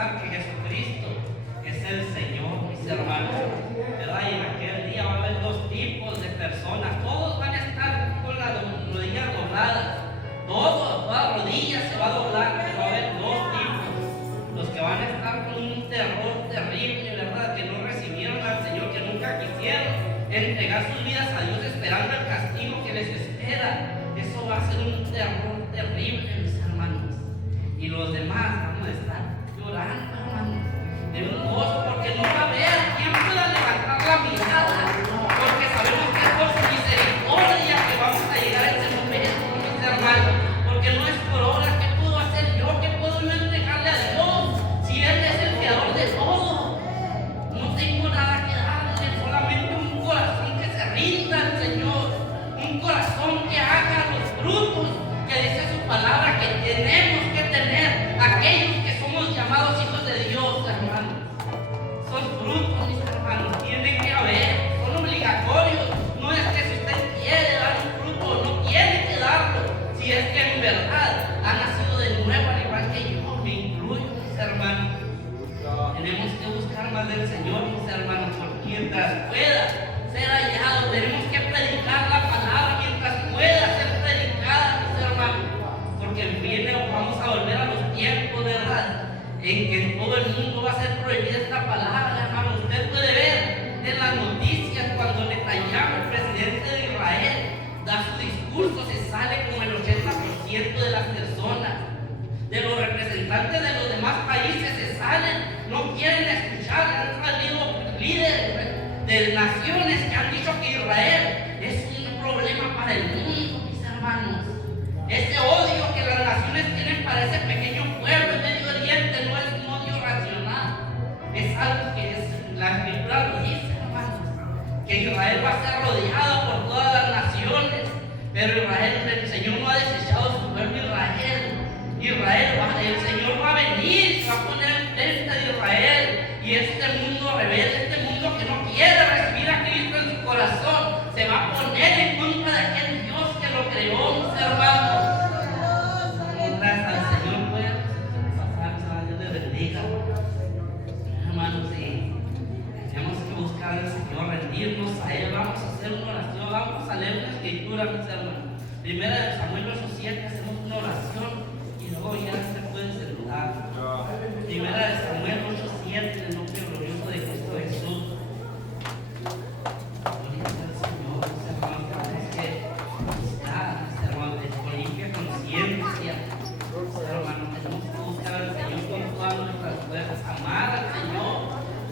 confesar que Jesucristo es el Señor, mis hermanos, ¿verdad? Y en aquel día va a haber dos tipos de personas. Todos van a estar con las rodillas dobladas. Toda rodilla se va a doblar, pero va a haber dos tipos. Los que van a estar con un terror terrible, ¿verdad? Que no recibieron al Señor, que nunca quisieron entregar sus vidas a Dios esperando el castigo que les espera. Eso va a ser un terror terrible, mis hermanos. Y los demás van a estar llorando, hermanos, de un gozo, porque no va a haber quien pueda levantar la mirada, porque sabemos que es por su misericordia que vamos a llegar a ese momento, mis hermanos, porque no es por obras que puedo hacer yo, que puedo yo entregarle a Dios, si Él es el creador de todo. No tengo nada que darle, solamente un corazón que se rinda al Señor, un corazón que haga los frutos que dice su palabra que tenemos que tener aquellos que somos llamados hijos de Dios, hermanos. Son frutos, mis hermanos, tienen que haber, son obligatorios. No es que si usted quiere dar un fruto, no tiene que darlo, si es que en verdad ha nacido de nuevo, al igual que yo, me incluyo, mis hermanos. Tenemos que buscar más del Señor, mis hermanos, porque mientras pueda ser hallado, tenemos que predicar la palabra mientras pueda ser predicada, mis hermanos, porque vamos a volver a los tiempos, ¿verdad?, en que en todo el mundo va a ser prohibida esta palabra, hermano. Usted puede ver en las noticias cuando Netanyahu, el presidente de Israel, da su discurso, se sale como el 80% de las personas, de los representantes de los demás países se salen, no quieren escuchar. Han salido líderes de naciones que han dicho que Israel es un problema para el mundo, mis hermanos. Ese odio que las naciones tienen para ese pequeño pueblo en Medio Oriente no es un odio racional, es algo que la Escritura lo dice, hermanos, que Israel va a ser rodeada por todas las naciones, pero el Señor no ha desechado su pueblo Israel. El Señor va a venir, va a poner enfrente de Israel, y este mundo rebelde, este mundo que no quiere recibir a Cristo en su corazón, se va a poner en contra de aquel Dios que lo creó, mis hermanos. Gracias al Señor, pues, pasar, Dios le bendiga. Hermanos, sí, tenemos que buscar al Señor, rendirnos a Él. Vamos a hacer una oración, vamos a leer una escritura, mis hermanos. Primera de Samuel 8:7, hacemos una oración y luego ya se puede sentar. Primera de Samuel 8:7, en el nombre glorioso de Cristo Jesús. Gloria al Señor, mis hermanos, tenemos que buscar, mis hermanos, con limpia conciencia. Mis hermanos, tenemos que buscar al Señor con todas nuestras fuerzas, amar al Señor.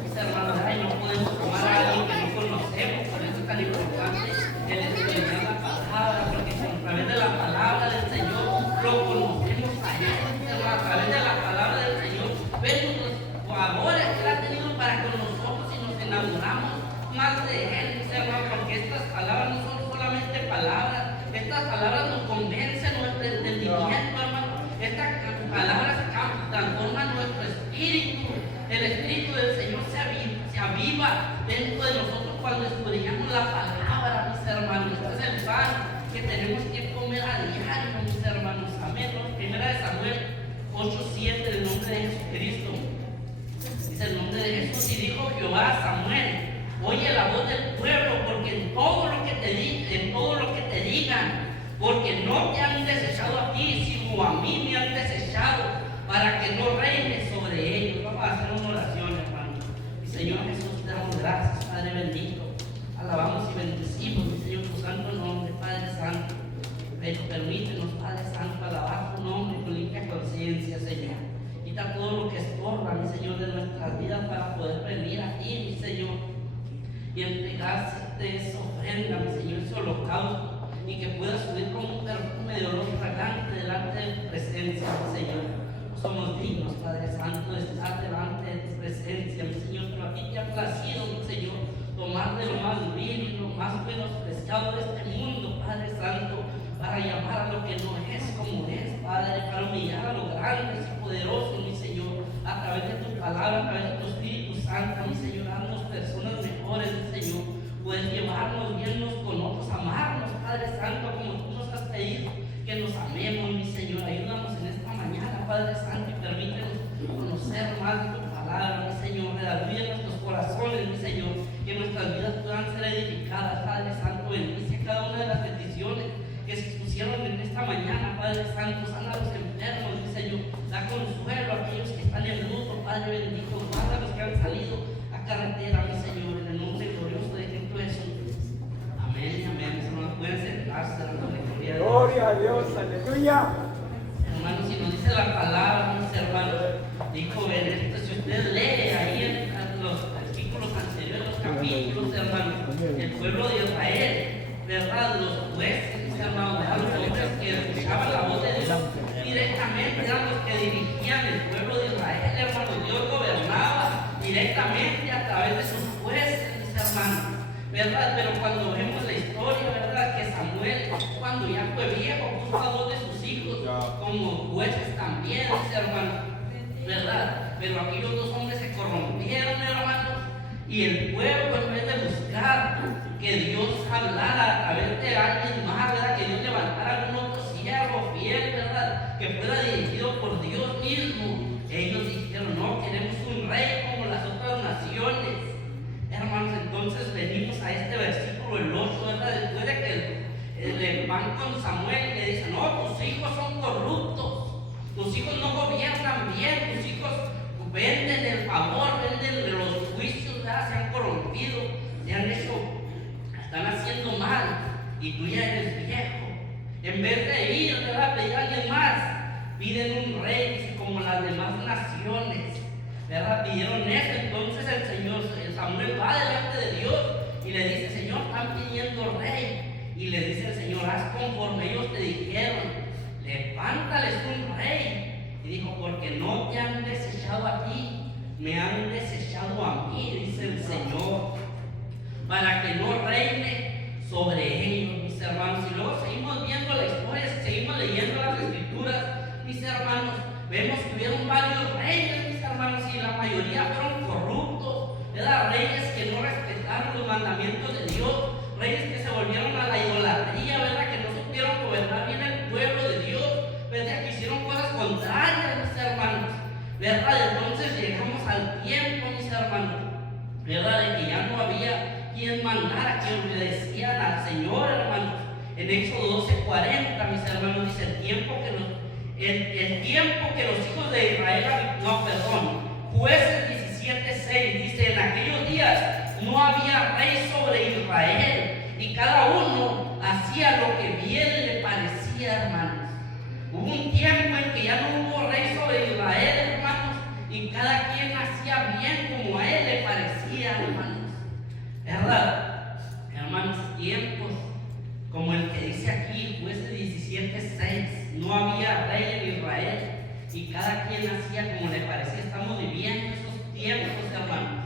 Mis hermanos, no podemos amar a alguien que no conocemos, por eso es tan importante el estudiar la palabra, porque a través de la palabra del Señor lo conocemos a Él. A través de la palabra del Señor vemos los favores que Él ha tenido para con nosotros y nos enamoramos más de Él, mis hermanos, porque estas palabras no son solamente palabras, estas palabras nos convencen nuestro entendimiento, hermano. Estas palabras transforman nuestro espíritu. El espíritu del Señor se aviva dentro de nosotros cuando estudiamos la palabra, mis hermanos. Este es el pan que tenemos que comer a diario, mis hermanos. Amén. Primera de Samuel 8:7, el nombre de Jesucristo. Dice el nombre de Jesús: y dijo Jehová a Samuel: oye la voz del pueblo, porque en todo lo que te digan, porque no te han desechado a ti, sino a mí me han desechado, para que no reines sobre ellos. Vamos a hacer una oración, hermano. Mi Señor Jesús, te damos gracias, Padre bendito. Alabamos y bendecimos, mi Señor, tu santo nombre, Padre santo. Permítenos, Padre santo, alabar tu nombre con limpia conciencia, Señor. Quita todo lo que estorba, mi Señor, de nuestras vidas para poder venir a ti, mi Señor, y entregarte esa ofrenda, mi Señor, ese holocausto, y que pueda subir como un perfume de olor fragante delante de tu presencia, mi Señor. No somos dignos, Padre santo, de estar delante de tu presencia, mi Señor, pero a ti te ha placido, mi Señor, tomar de lo más vil y lo más menospreciado de este mundo, Padre santo, para llamar a lo que no es como es, Padre, para humillar a los grandes y poderosos, mi Señor, a través de tu palabra, a través de tu Espíritu Santo, mi Señor, darnos personas mejores, mi Señor, poder llevarnos, guiarnos con otros, amarnos, Padre Santo, como tú nos has pedido, que nos amemos, mi Señor. Ayúdanos en esta mañana, Padre Santo, y permítenos conocer más Padre bendito, guarda los que han salido a carretera, mi Señor, en el nombre glorioso de Cristo Jesús. Amén y amén. Mis hermanos, pueden sentarse, dándole gloria a Dios. Gloria a Dios, aleluya. Hermanos, si nos dice la palabra, mis hermanos, dijo en esto, si usted lee ahí en los versículos anteriores, los capítulos, hermanos, el pueblo de Israel, ¿verdad? Los jueces, mis hermanos, eran los hombres que escuchaban la voz de Dios directamente, eran los que dirigían el pueblo de Israel, hermanos. Dios gobernaba directamente a través de sus jueces, mis hermanos, ¿verdad? Pero cuando vemos la historia, ¿verdad? Que Samuel, cuando ya fue viejo, puso a dos de sus hijos como jueces también, mis hermanos, ¿verdad? Pero aquellos dos hombres se corrompieron, hermanos, y el pueblo, en vez de buscar que Dios hablara a través de alguien más, ¿verdad? Que Dios levantara algún otro siervo fiel, ¿verdad? Que fuera dirigido por Dios mismo. Ellos dijeron, no, queremos un rey como las otras naciones. Hermanos, entonces venimos a este versículo, el 8, ¿verdad? Después de que le van con Samuel y le dicen, no, tus hijos son corruptos, tus hijos no gobiernan bien, tus hijos venden el favor, venden los juicios, ¿verdad? Se han corrompido, se han hecho, están haciendo mal, y tú ya eres viejo. En vez de ir, ¿verdad?, a pedir a alguien más, piden un rey como las demás naciones, ¿verdad? Pidieron eso. Entonces el Samuel va delante de Dios y le dice, Señor, están pidiendo rey. Y le dice el Señor, haz conforme ellos te dijeron, levántales un rey. Y dijo, porque no te han desechado a ti, me han desechado a mí, dice el Señor, para que no reine sobre ellos, mis hermanos. Y luego seguimos viendo la historia, seguimos leyendo las escrituras, mis hermanos. Vemos que hubieron varios reyes, mis hermanos, y la mayoría fueron corruptos, ¿verdad? Reyes que no respetaron los mandamientos de Dios, reyes que se volvieron a la idolatría, ¿verdad? Que no supieron gobernar bien el pueblo de Dios, ¿verdad? Que hicieron cosas contrarias, mis hermanos, ¿verdad? Entonces llegamos al tiempo, mis hermanos, ¿verdad? De que ya no había quien mandara, que obedecían al Señor, hermanos. En Éxodo 12:40, mis hermanos, dice el tiempo que los hijos de Israel, Jueces 17:6, dice, en aquellos días no había rey sobre Israel, y cada uno hacía lo que bien le parecía, hermanos. Hubo un tiempo en que ya no hubo rey sobre Israel, hermanos, y cada quien hacía bien como a él le parecía, hermanos, ¿verdad? Hermanos, tiempos como el que dice aquí, Jueces 17:6, no había rey en Israel y cada quien hacía como le parecía. Estamos viviendo esos tiempos, hermanos,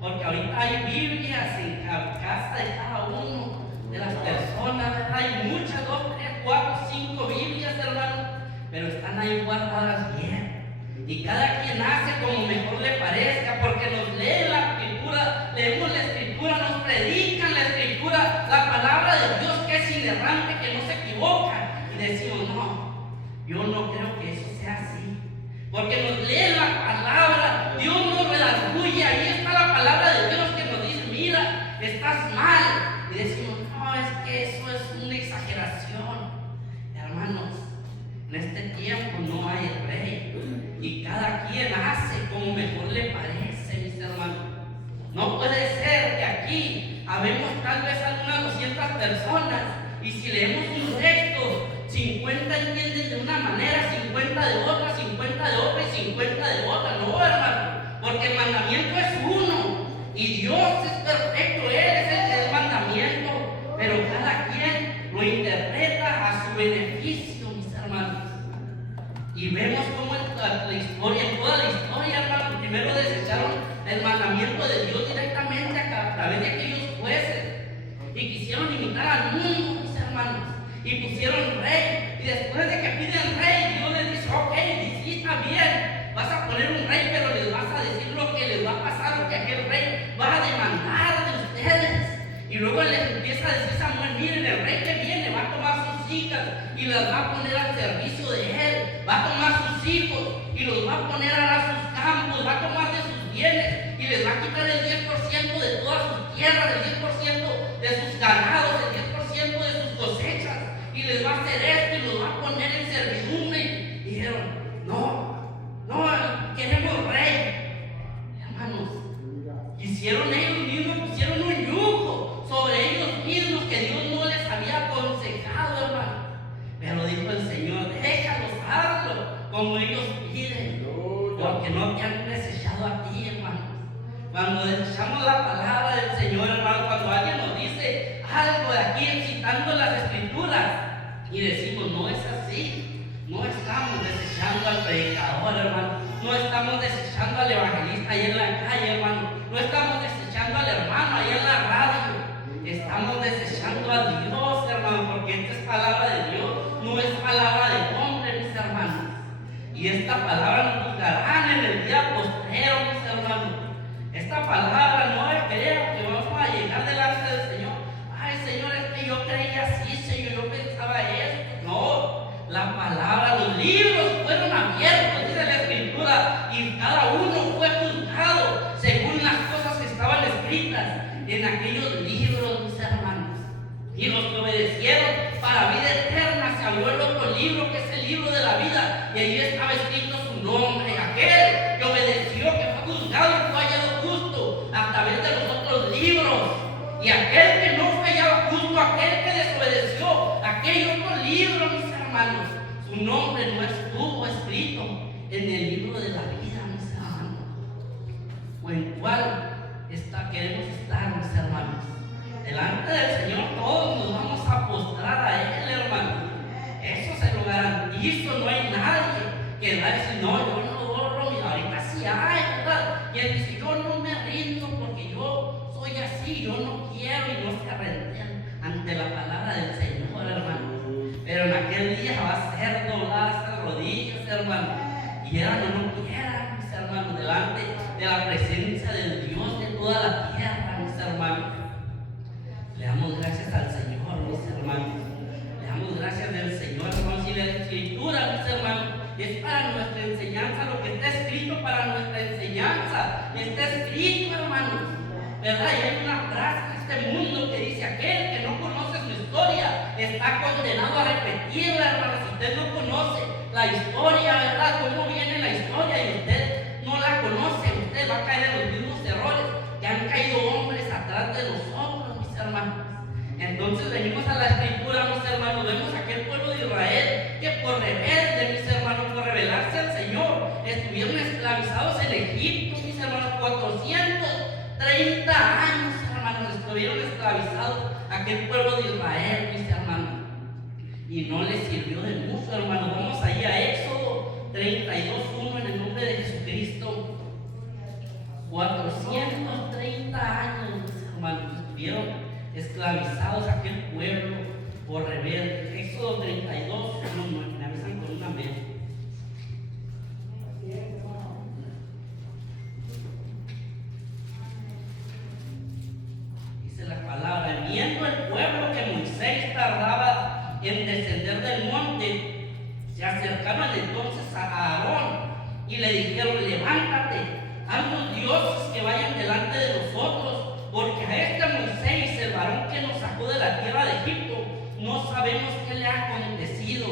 porque ahorita hay Biblias en casa de cada uno de las personas, ¿verdad? Hay muchas, 2, 3, 4, 5 Biblias, hermanos, pero están ahí guardadas bien. Y cada quien hace como mejor le parezca, porque nos leen la escritura, leemos la escritura, nos predican la escritura, la palabra de Dios que es inerrante, que no se equivoca, y decimos, no, yo no creo que eso sea así, porque nos leen la palabra, Dios nos redarguye, ahí está la palabra de Dios que nos dice, mira, estás mal, y decimos, no, es que eso es una exageración. Hermanos, en este tiempo no hay rey, y cada quien hace como mejor le parece, mis hermanos. No puede ser que aquí habemos tal vez algunas 200 personas, y si leemos un texto, 50 entienden de una manera, 50 de otra, 50 de otra y 50 de otra. No, hermano, porque el mandamiento es uno, y Dios es perfecto, Él es el del mandamiento, pero cada quien lo interpreta a su beneficio, mis hermanos. Y vemos cómo en la historia, en toda la historia, hermano, primero desecharon el mandamiento de Dios directamente a través de aquellos jueces, y quisieron imitar al mundo, mis hermanos, y pusieron rey, y después de que piden rey, Dios les dice, ok, sí, está bien, vas a poner un rey, pero les vas a decir lo que les va a pasar, lo que aquel rey va a demandar de ustedes. Y luego les empieza a decir Samuel, miren, el rey que viene va a tomar sus hijas y las va a poner al servicio de él, va a tomar sus hijos y los va a poner a sus campos, va a tomar de sus bienes y les va a quitar el 10% de todas sus tierras, el 10% de sus ganados, el 10% de sus cosechas, y les va a hacer esto y los va a poner en servidumbre. Y dijeron, no, queremos rey. habían desechado a ti, hermanos. Cuando desechamos la palabra del Señor, hermano, cuando alguien nos dice algo de aquí citando las Escrituras y decimos, no es así, no estamos desechando al predicador, hermano, no estamos desechando al evangelista ahí en la calle, hermano, no estamos desechando al hermano ahí en la radio, estamos desechando a Dios, hermano, porque esta es palabra de Dios, no es palabra de hombre, mis hermanos. Y esta palabra nos juzgarán en el día postrero, mis hermanos. Esta palabra no creo que vamos a llegar delante del Señor. Ay, Señor, es que yo creía así, Señor, yo pensaba esto. No, la palabra, los libros fueron abiertos, dice la Escritura, y cada uno fue juzgado según las cosas que estaban escritas en aquellos libros, mis hermanos. Y los que obedecieron para vida eterna, se abrió el otro libro, que es el libro de la vida, y allí estaba escrito su nombre. Aquel que obedeció, que fue juzgado y fue hallado justo a través de los otros libros, y aquel que no fue hallado justo, aquel que desobedeció aquel otro libro, mis hermanos, su nombre no estuvo escrito en el libro de la vida, mis hermanos. ¿O en cuál queremos estar, mis hermanos? Delante del Señor todos nos vamos a postrar a Él, hermano. Eso se lo garantizo. No hay nadie que va a decir, no, yo no borro, ahorita sí hay, ¿verdad? Y él dice, yo no me rindo porque yo soy así, yo no quiero, y no se arrepienten ante la palabra del Señor, hermano. Pero en aquel día va a ser dobladas las rodillas, hermano. Y eran o no quieran, mis hermanos, delante de la presencia del Dios de toda la tierra, mis hermanos. Le damos gracias al Señor, mis hermanos. Le damos gracias del Señor, hermanos. Y la Escritura, mis hermanos, es para nuestra enseñanza. Lo que está escrito para nuestra enseñanza está escrito, hermanos, ¿verdad? Y hay una frase en este mundo que dice: aquel que no conoce su historia está condenado a repetirla, hermanos. Si usted no conoce la historia, ¿verdad? Cómo viene la historia, y usted no la conoce, usted va a caer en los mismos errores que han caído hombres atrás de nosotros, mis hermanos. Entonces venimos a la Escritura, mis hermanos, vemos a aquel pueblo de Israel que por rebelde, mis hermanos, por rebelarse al Señor, estuvieron esclavizados en Egipto, mis hermanos, 430 años, hermanos, estuvieron esclavizados aquel pueblo de Israel, mis hermanos, y no les sirvió de mucho, hermanos. Vamos ahí a Éxodo 32:1 en el nombre de Jesucristo. 430 años, mis hermanos, estuvieron esclavizados aquel pueblo por rebelde. Éxodo 32:1, me avisan con un amén. Dice la palabra: viendo el pueblo que Moisés tardaba en descender del monte, se acercaron entonces a Aarón y le dijeron: levántate, haznos dioses que vayan delante de nosotros, porque a este Moisés, el varón que nos sacó de la tierra de Egipto, no sabemos qué le ha acontecido.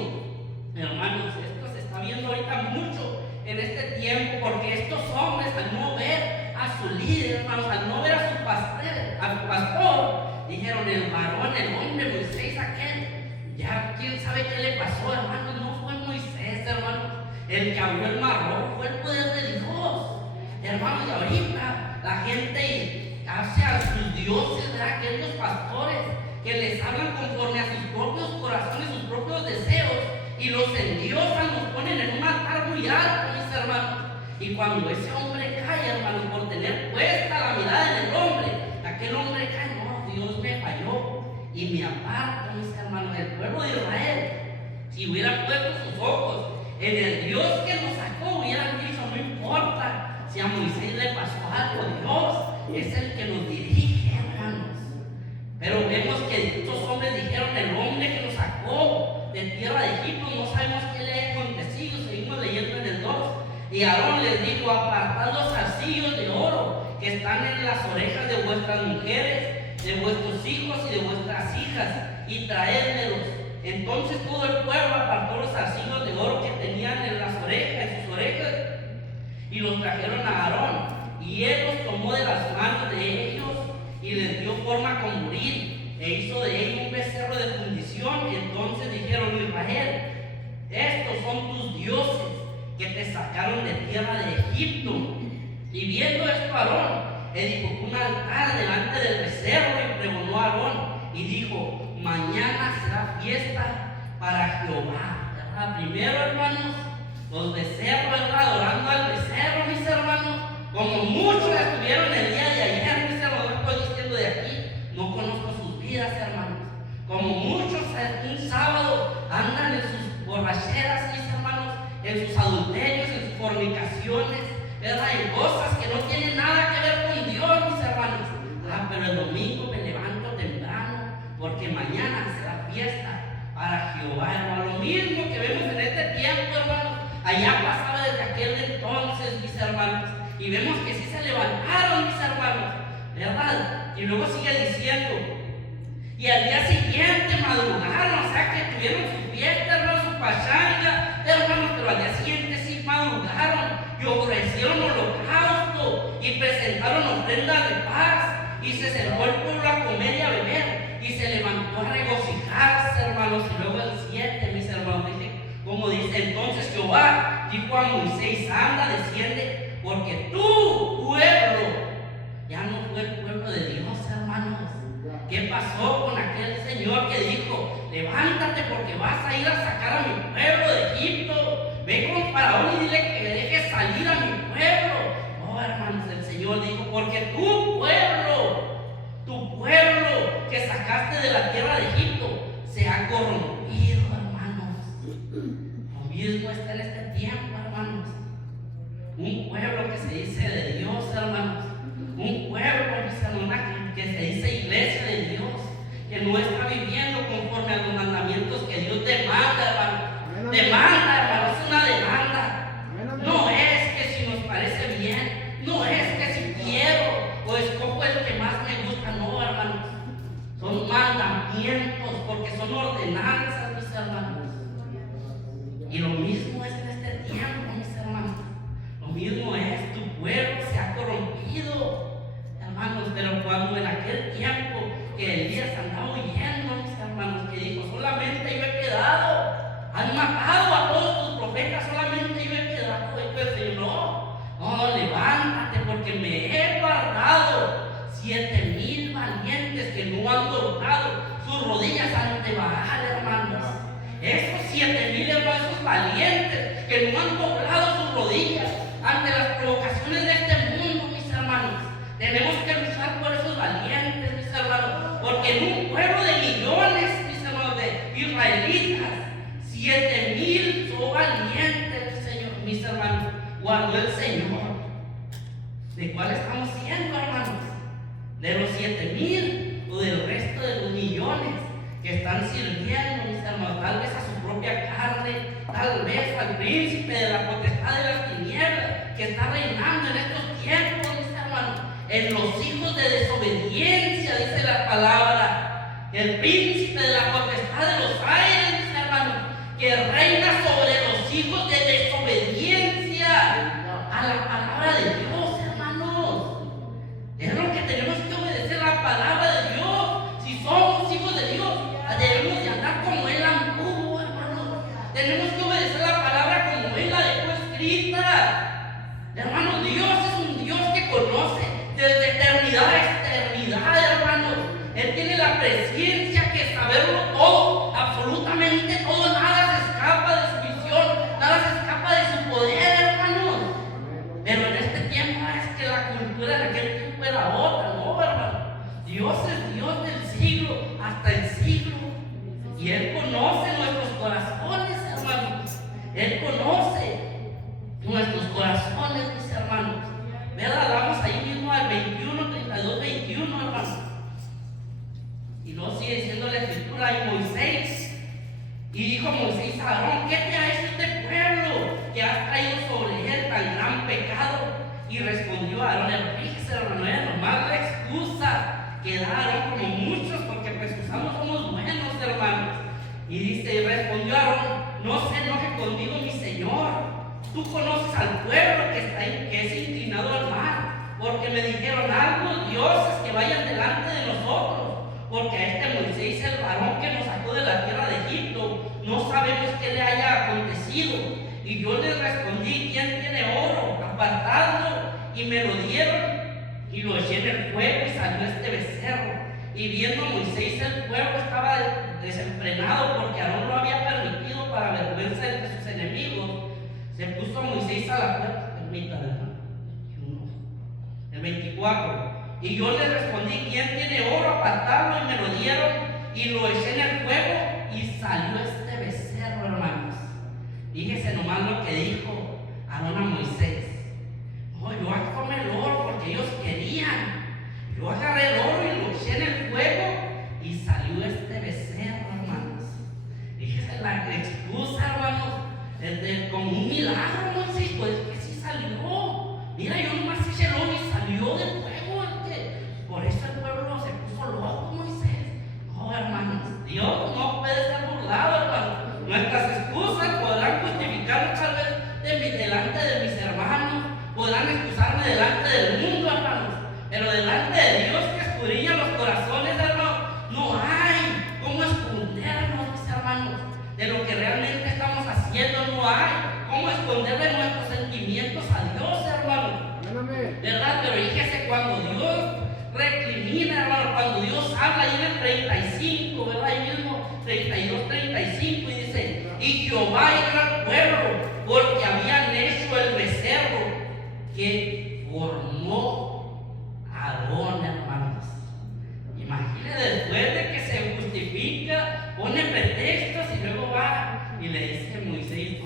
Hermanos, esto se está viendo ahorita mucho en este tiempo, porque estos hombres, al no ver a su líder, hermanos, al no ver a su pastor, dijeron: el varón, el hombre, Moisés aquel, ya quién sabe qué le pasó, hermanos. No fue Moisés, hermanos, el que abrió el mar rojo, fue el poder de Dios, hermanos. Y ahorita la gente hace a sus dioses, ¿verdad? Aquellos pastores que les hablan conforme a sus propios corazones, sus propios deseos, y los endiosan, los ponen en un altar muy alto, mis hermanos. Y cuando ese hombre cae, hermanos, por tener puesta la mirada en el hombre, aquel hombre cae: no, Dios me falló y me aparta, mis hermanos. El pueblo de Israel, si hubiera puesto sus ojos en el Dios que nos sacó, hubieran dicho: no importa si a Moisés le pasó algo, Dios es el que nos dirige, hermanos. Pero vemos que estos hombres dijeron: el hombre que nos sacó de tierra de Egipto, no sabemos qué le ha acontecido. Seguimos leyendo en el 2. Y Aarón les dijo: apartad los zarcillos de oro que están en las orejas de vuestras mujeres, de vuestros hijos y de vuestras hijas, y traédmelos. Entonces todo el pueblo apartó los zarcillos de oro que tenían en las orejas, en sus orejas, y los trajeron a Aarón, y él los tomó de las manos de ellos y les dio forma con morir, e hizo de ellos un becerro de fundición. Y entonces dijeron: Israel, estos son tus dioses que te sacaron de tierra de Egipto. Y viendo esto Aarón, edificó un altar delante del becerro y pregonó a Aarón y dijo: mañana será fiesta para Jehová. ¿Verdad? Primero, hermanos, los becerros, ¿verdad? Adorando al becerro, mis hermanos, como muchos estuvieron el día de ayer, mis hermanos, estoy diciendo de aquí, no conozco sus vidas, hermanos, como muchos un sábado andan en sus borracheras, mis hermanos, en sus adulterios, en sus fornicaciones, ¿verdad? En cosas que no tienen nada que ver con Dios, mis hermanos. Pero el domingo me levanto temprano, porque mañana será fiesta para Jehová, hermano. Lo mismo que vemos en este tiempo, hermanos, allá pasaba desde aquel entonces, mis hermanos, y vemos que sí se levantaron, mis hermanos, ¿verdad? Y luego sigue diciendo, y al día siguiente madrugaron, o sea que tuvieron su fiesta, hermanos, su pachanga, hermanos, pero al día siguiente sí madrugaron y ofrecieron holocausto y presentaron ofrendas de paz, y se sentó el pueblo a comer y a beber, y se levantó a regocijarse, hermanos. Y luego el 7, mis hermanos, dice, como dice, entonces Jehová dijo a Moisés: anda, desciende, porque tu pueblo ya no fue el pueblo de Dios, hermanos. ¿Qué pasó con aquel señor que dijo: levántate porque vas a ir a sacar a mi pueblo de Egipto? Ve con Faraón y dile que deje salir a mi pueblo. No, hermanos, el Señor dijo: porque tu pueblo que sacaste de la tierra de Egipto se ha corrompido, hermanos. Lo mismo está en este tiempo, hermanos. Un pueblo que se dice de Dios, hermanos. Un pueblo, mis hermanos, que se dice iglesia de Dios, que no está viviendo conforme a los mandamientos que Dios demanda, hermano. Demanda, hermano, es una demanda. No es que si nos parece bien, no es que si quiero o escojo el que más me gusta, no, hermanos. Son mandamientos, porque son ordenanzas, mis hermanos. Y lo mismo es en este tiempo, mis hermanos. Lo mismo es, tu pueblo se ha corrompido, hermanos. Pero cuando en aquel tiempo que Elías andaba huyendo, mis hermanos, que dijo: solamente yo he quedado, han matado a todos tus profetas, solamente yo he quedado. Y pues el Señor: no, levántate, porque me he guardado 7,000 valientes que no han doblado sus rodillas ante Baal, hermanos. Esos 7,000, hermanos, esos valientes que no han doblado sus rodillas ante las provocaciones de este mundo, mis hermanos. Tenemos que luchar por esos valientes, mis hermanos, porque en un pueblo de millones, mis hermanos, de israelitas, 7,000 son valientes, Señor, mis hermanos, guardó el Señor. ¿De cuál estamos siendo, hermanos? ¿De los 7,000 o del resto de los millones que están sirviendo, mis hermanos, tal vez a su propia carne, tal vez al príncipe de la potestad de las tinieblas que está reinando en estos tiempos, mis hermanos, en los hijos de desobediencia, dice la palabra, el príncipe de la potestad de los aires, mis hermanos, que reina sobre los hijos de desobediencia a la palabra de Dios, hermanos. Es lo que tenemos que obedecer, la palabra de Dios. Si somos hijos de Dios, debemos de andar como Él anduvo, hermanos. Tenemos que obedecer la palabra como Él la dejó escrita. Hermanos, Dios es un Dios que conoce desde eternidad a eternidad, hermanos. Él tiene la presencia que saberlo todo, absolutamente todo, nada se escapa de su visión, nada se escapa de su poder, hermanos. Pero en este tiempo es que la cultura en aquel tiempo era otra, ¿no, hermano? Dios es Dios del siglo hasta el siglo. Y Él conoce nuestros corazones, hermanos. Él conoce nuestros corazones, mis hermanos. ¿Verdad? Vamos ahí mismo al 21, 32, 21, hermanos. Y luego sigue diciendo la escritura: y Moisés, y dijo Moisés a Aarón: ¿qué te ha hecho este pueblo que has traído sobre él tan gran pecado? Y respondió Aarón: fíjese, hermano, era nomás la excusa que da Aarón, como muchos, porque pues usamos somos buenos, hermanos. Y dice, y respondió Aarón: no se enoje conmigo, mi señor. Tú conoces al pueblo que es inclinado al mar, porque me dijeron: algunos dioses que vayan delante de nosotros. Porque a este Moisés, el varón que nos sacó de la tierra de Egipto, no sabemos qué le haya acontecido. Y yo les respondí: ¿quién tiene oro? Apartadlo. Y me lo dieron, y lo eché en el fuego, y salió este becerro. Y viendo Moisés el fuego estaba desenfrenado, porque Aarón lo había permitido para vergüenza de sus enemigos. Se puso Moisés a la puerta. Permítame, hermano. El 24. Y yo le respondí: ¿quién tiene oro? Apartarlo. Y me lo dieron, y lo eché en el fuego, y salió este becerro, hermanos. Fíjese nomás lo que dijo Aarón a Moisés. No, yo tomé el oro porque ellos querían. Yo agarré el oro y lo eché en el fuego, y salió este becerro, hermanos. Fíjese la excusa, hermanos, como un milagro, Moisés, pues que sí salió. Mira, yo nomás eché el oro y salió del fuego. Por eso el pueblo se puso loco, Moisés. No, hermanos, Dios no puede ser burlado, hermanos. Nuestras excusas podrán justificarnos tal vez delante de mis hermanos, podrán excusarme delante del mundo, hermanos, pero delante de Dios que escudriña los corazones, hermanos, no hay cómo escondernos, mis hermanos, de lo que realmente estamos haciendo. No hay cómo esconderle nuestros sentimientos a Dios, hermanos. ¿Verdad? Pero fíjese, cuando Dios recrimina, hermano, cuando Dios habla ahí en el 35, ¿verdad? Ahí mismo 32, 35, y dice: y Jehová era al pueblo, porque habían hecho el becerro que formó Aarón, hermanos. Imagínense, después de que se justifica, pone pretextos, y luego va y le dice a Moisés: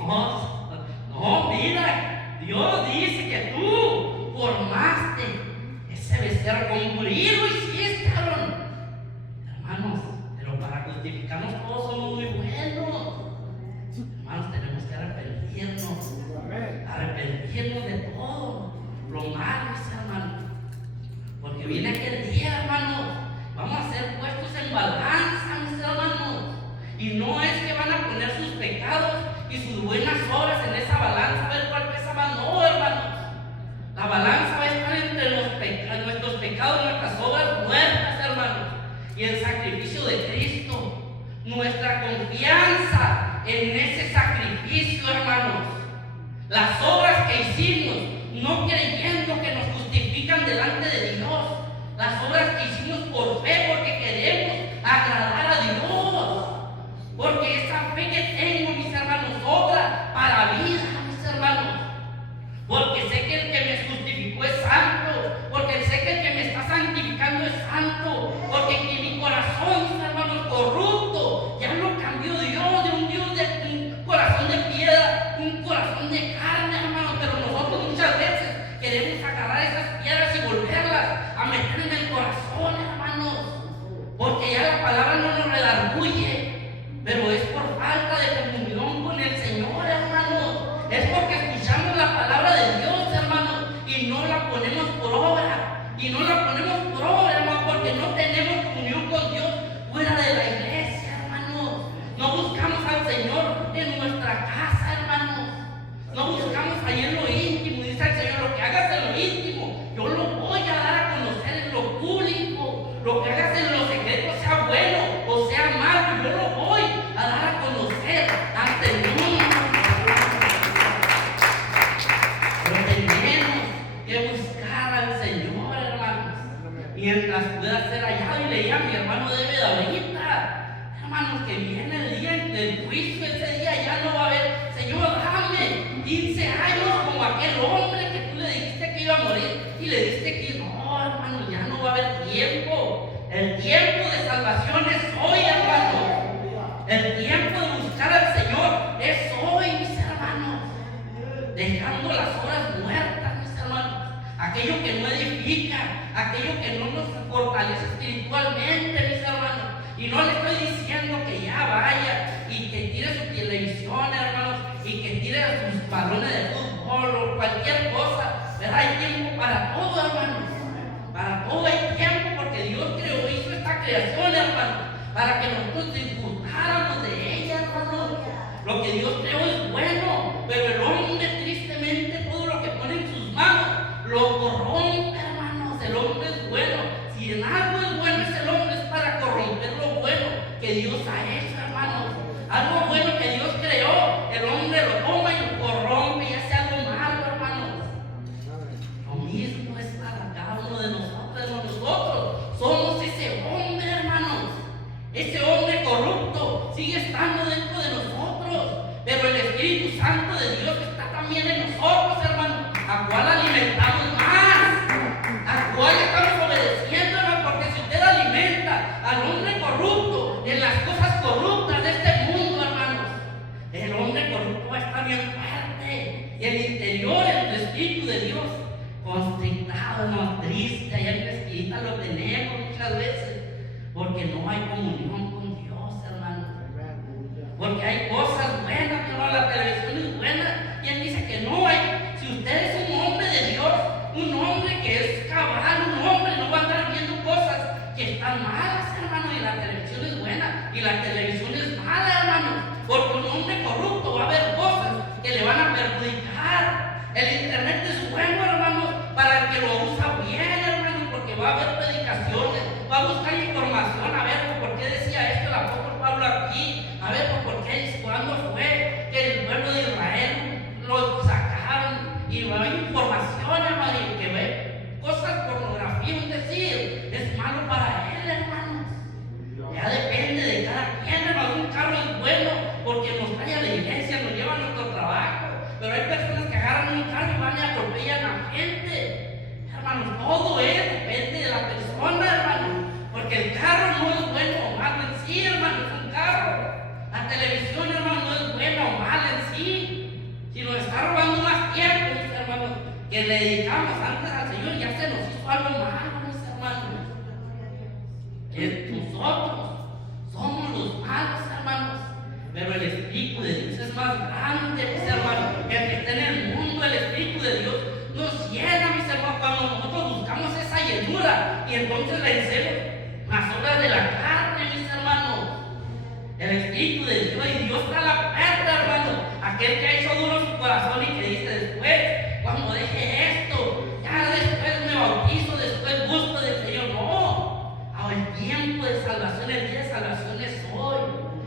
no, mira, Dios dice que tú formaste ese becerro, con brillo hiciste, Aarón. Hermanos, pero para justificarnos todos somos muy buenos. Hermanos, tenemos que arrepentirnos de todo lo malo, hermanos, porque viene aquel día, hermanos, vamos a ser puestos en balanza, mis hermanos, y no es que van a poner sus pecados y sus buenas obras en esa balanza, a ver cuál pesa más. No, hermanos, la balanza va a estar entre nuestros pecados, nuestras obras muertas, hermanos, y el sacrificio de Cristo. Nuestra confianza en ese sacrificio, hermanos. Las obras que hicimos, no creyendo que nos justifican delante de Dios. Las obras que hicimos por fe, porque queremos agradar a Dios. Porque esa fe que tengo, mis hermanos, obra para vida, mis hermanos. Porque sé que el que me justificó es santo, porque sé que el que me está santificando es santo, porque que mi corazón, mis hermanos, corrupto, ya lo cambió Dios de un corazón de piedra, un corazón de carne, hermanos. Pero nosotros muchas veces queremos agarrar esas piedras y volverlas a meter en el corazón, hermanos, porque ya la palabra no nos redarguye, pero es por falta de comunión con el Señor, hermanos. Es porque escuchamos la palabra de Dios, hermanos, y no la ponemos por obra. Y no la ponemos por obra, hermanos, porque no tenemos comunión con Dios fuera de la iglesia, hermanos. No buscamos al Señor en nuestra casa, hermanos. No buscamos ahí en lo íntimo. Dice el Señor: lo que hagas en lo íntimo, yo lo voy a dar a conocer en lo público. Lo que hagas en lo secreto, sea bueno o sea malo, yo lo voy a dar a conocer ante el mundo. Que buscar al Señor, hermanos, mientras pueda ser hallado. Y leía a mi hermano David ahorita, hermanos, que viene el día del juicio. Ese día ya no va a haber: Señor, dame 15 años como aquel hombre que tú le dijiste que iba a morir y le diste que no, hermano, ya no va a haber tiempo. El tiempo de salvación es hoy, hermano. El tiempo de buscar al Señor es hoy, mis hermanos, dejando las horas muertas, aquello que no edifica, aquello que no nos fortalece espiritualmente, mis hermanos. Y no le estoy diciendo que ya vaya y que tire su televisión, hermanos, y que tire sus balones de fútbol o cualquier cosa, pero hay tiempo para todo, hermanos. Para todo hay tiempo, porque Dios hizo esta creación, hermanos, para que nosotros disfrutáramos de ella, hermanos. Lo que Dios creó es bueno, pero el hombre, tristemente, todo lo que pone en sus manos lo corrompe, hermanos. El hombre es bueno. Si en algo es bueno el hombre, es para corromper lo bueno que Dios ha hecho, hermanos. Algo bueno que Dios creó, el hombre lo toma y lo corrompe. mismo es para cada uno de nosotros, hermanos. Nosotros somos ese hombre, hermanos. Ese hombre corrupto sigue estando dentro de nosotros, pero el Espíritu Santo de Dios está también en nosotros, hermanos. ¿A cuál alimentamos más? ¿A cuál estamos obedeciendo, hermano? Porque si usted alimenta al hombre corrupto en las cosas corruptas de este mundo, hermanos, el hombre corrupto va a estar bien fuerte. Y el interior, el Espíritu de Dios, constrictado, hermano, triste, allá en la esquina lo tenemos muchas veces, porque no hay comunión con Dios, hermano. Porque hay cosas buenas, hermano, la televisión es buena. Y él dice que no hay. Si usted es un hombre de Dios, un hombre que es cabal, un hombre, no va a andar viendo cosas que están malas, hermano. Y la televisión es buena y la televisión es mala, hermano. Porque un hombre corrupto va a ver cosas que le van a perjudicar. El internet es bueno, hermano, para el que lo usa bien, hermano, porque va a haber predicaciones, va a buscar información, a ver por qué decía esto el apóstol Pablo aquí, a ver por qué, cuándo fue que el pueblo de Israel lo sacaron, y va a haber información, hermano, y que ve cosas, pornografía, es decir, es malo para él, hermanos. Ya depende de cada quien, hermano. Un carro es bueno porque nos trae a la iglesia, nos lleva a nuestro trabajo, pero hay personas que agarran un carro y van y atropellan a gente, hermanos. Todo depende de la persona, hermano, porque el carro no es bueno o malo en sí, hermano, es un carro. La televisión, hermano, no es buena o mala en sí, si nos está robando más tiempo, mis hermanos, que le dedicamos antes al Señor, ya se nos hizo algo malo, mis hermanos. Nosotros somos los malos, hermanos, pero el Espíritu de Dios es más grande, mis hermanos. El que está en el mundo, el Espíritu de Dios nos llena, mis hermanos, cuando nosotros buscamos esa llenura y entonces vencemos las obras de la carne, mis hermanos. El Espíritu de Dios, y Dios está a la puerta, hermano. Aquel que hizo duro su corazón y que dice después, cuando deje esto, ya después me bautizo, después busco del Señor. No, ahora el tiempo de salvación, el día de salvación es hoy.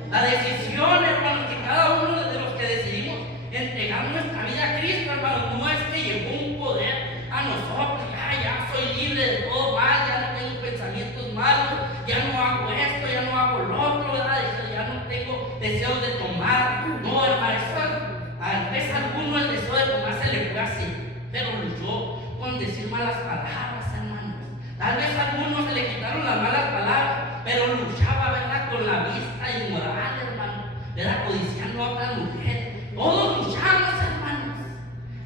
La decisión, hermano, que cada uno de los que decidimos entregar nuestra vida a Cristo, hermano, no es que llegó un poder a nosotros, ya soy libre de todo mal, ya no tengo pensamientos malos, ya no hago esto, ya no hago lo otro, ¿verdad? Ya no tengo deseos de tomar. No, hermano, eso a veces a alguno el deseo de tomar se le fue así, pero luchó con decir malas palabras, hermanos. Tal vez a algunos se le quitaron las malas palabras, pero luchaba, ¿verdad?, con la vista inmoral, hermano, ¿verdad?, codiciando a otra mujer. Todos luchamos, hermanos,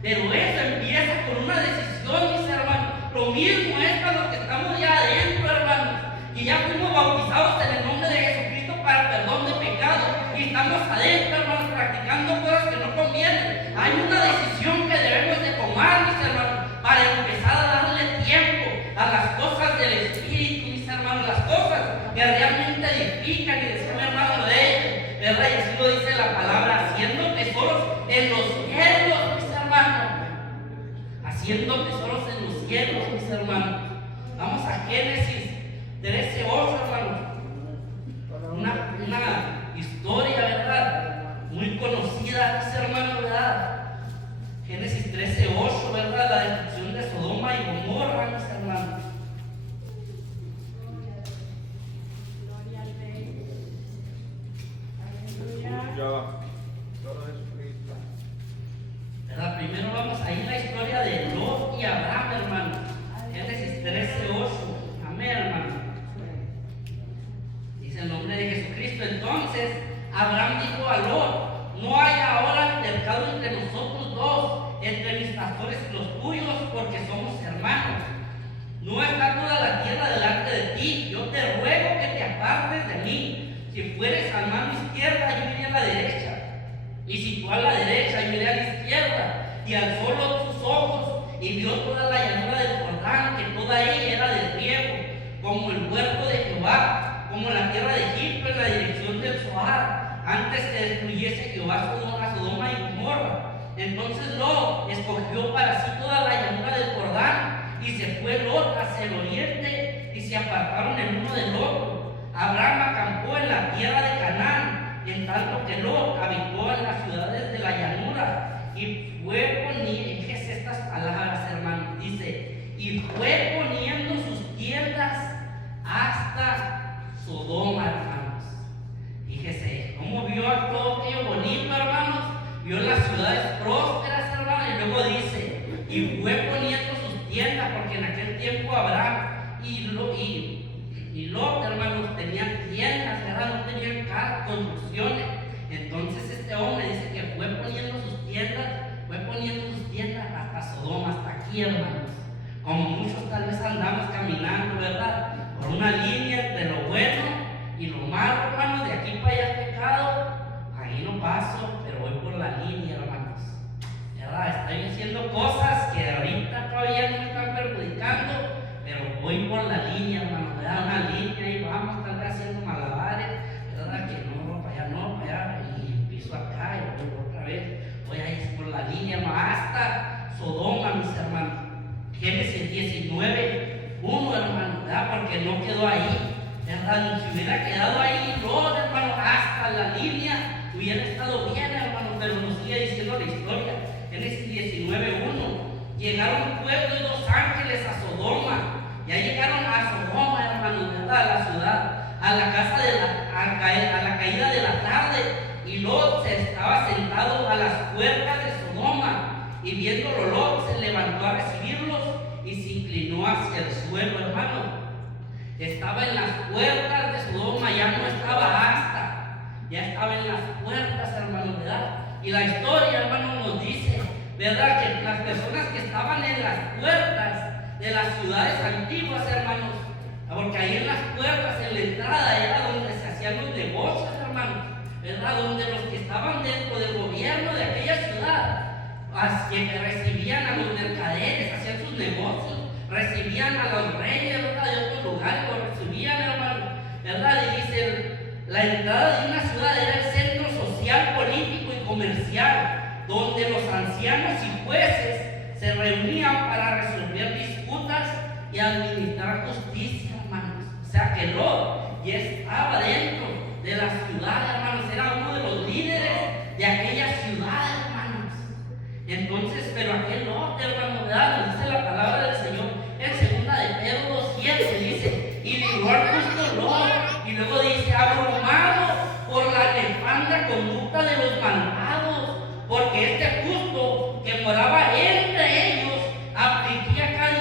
pero eso empieza con una decisión, mis hermanos. Lo mismo es para los que estamos ya adentro, hermanos, y ya fuimos bautizados en el nombre de Jesucristo para perdón de pecados, y estamos adentro, hermanos, practicando cosas que no convienen. Hay una decisión que debemos de tomar, mis hermanos, para empezar a darle tiempo a las cosas del Espíritu, mis hermanos, las cosas que realmente edifican, y decía mi hermano de ellos, ¿verdad? Y así lo dice la palabra, haciendo tesoros en los cielos, mis hermanos. Haciendo tesoros en los cielos, mis hermanos. Vamos a Génesis 13:8, hermanos. Una historia, ¿verdad?, muy conocida, mis hermanos, ¿verdad? Génesis 13:8, ¿verdad? La destrucción de Sodoma y Gomorra, mis hermanos. ¿Verdad? Primero vamos a ir a la historia de Lot y Abraham, hermano. Génesis 13:8. Amén, hermano. Dice el nombre de Jesucristo. Entonces Abraham dijo a Lot: no hay ahora altercado entre nosotros dos, entre mis pastores y los tuyos, porque somos hermanos. No está toda la tierra delante de ti. Yo te ruego que te apartes de mí. Si fueres a la mano izquierda, yo iré a la derecha. Y si tú a la derecha, yo iré a la izquierda. Y alzó Lot sus ojos y vio toda la llanura del Jordán, que toda ella era de riego, como el huerto de Jehová, como la tierra de Egipto en la dirección del Zoar, antes que destruyese Jehová a Sodoma y Gomorra. Entonces Lot escogió para sí toda la llanura del Jordán, y se fue Lot hacia el oriente, y se apartaron el uno del otro. Abraham acampó en la tierra de Canaán, en tanto que Lot habitó en las ciudades de la llanura. Y fue con estas palabras, hermanos. Dice: tiendas, porque en aquel tiempo Abraham y Lot, hermanos, tenían tiendas, ¿verdad? No tenían construcciones. Entonces este hombre dice que fue poniendo sus tiendas hasta Sodoma, hasta aquí, hermanos. Como muchos tal vez andamos caminando, ¿verdad? Por una línea entre lo bueno y lo malo, hermanos. De aquí para allá es pecado, ahí no paso, pero voy por la línea, hermanos. ¿Verdad? Estoy haciendo cosas que ahorita todavía no me están perjudicando, pero voy por la línea, hermanos. ¿Verdad? Una línea y vamos, tal vez haciendo malabares, ¿verdad? Que no, para allá, y piso acá y vuelvo otra vez. Voy a ir por la línea, hermanos, hasta Sodoma, mis hermanos. Génesis 19, 1, hermano, ¿verdad? Porque no quedó ahí, ¿verdad? Si hubiera quedado ahí, no, hermano, hasta la línea, hubiera estado bien, hermano, pero nos sigue diciendo la historia. Génesis 19, 1. Llegaron pueblo y 2 ángeles a Sodoma. Ya llegaron a Sodoma, hermano, ¿verdad? A la ciudad, a la casa a la caída de la tarde. Y Lot se estaba sentado a las puertas de Sodoma. Y viéndolo Lot se levantó a recibirlos y se inclinó hacia el suelo, hermano. Estaba en las puertas de Sodoma, ya no estaba hasta, ya estaba en las puertas, hermano, ¿verdad? Y la historia, hermano, nos dice, ¿verdad? Que las personas que estaban en las puertas de las ciudades antiguas, hermanos, porque ahí en las puertas, en la entrada, era donde se hacían los negocios, hermanos, ¿verdad? Donde los que estaban dentro del gobierno de aquella ciudad, que recibían a los mercaderes, hacían sus negocios, recibían a los reyes, ¿verdad? De otros lugares, los recibían, hermano, ¿verdad? Y dice, la entrada de una ciudad era el centro social, político y comercial, donde los ancianos y jueces se reunían para resolver disputas y administrar justicia, hermanos. O sea que Lot ya estaba dentro de la ciudad, hermanos, era uno de los líderes de aquella ciudad, hermanos. Entonces, pero aquel Lot, hermano, ¿verdad? Nos dice la palabra del Señor en 2 de Pedro 2:7, dice, y libró al justo Lot, y luego dice, abrumado por la nefanda conducta de los malvados, porque este justo que moraba entre ellos afligía cada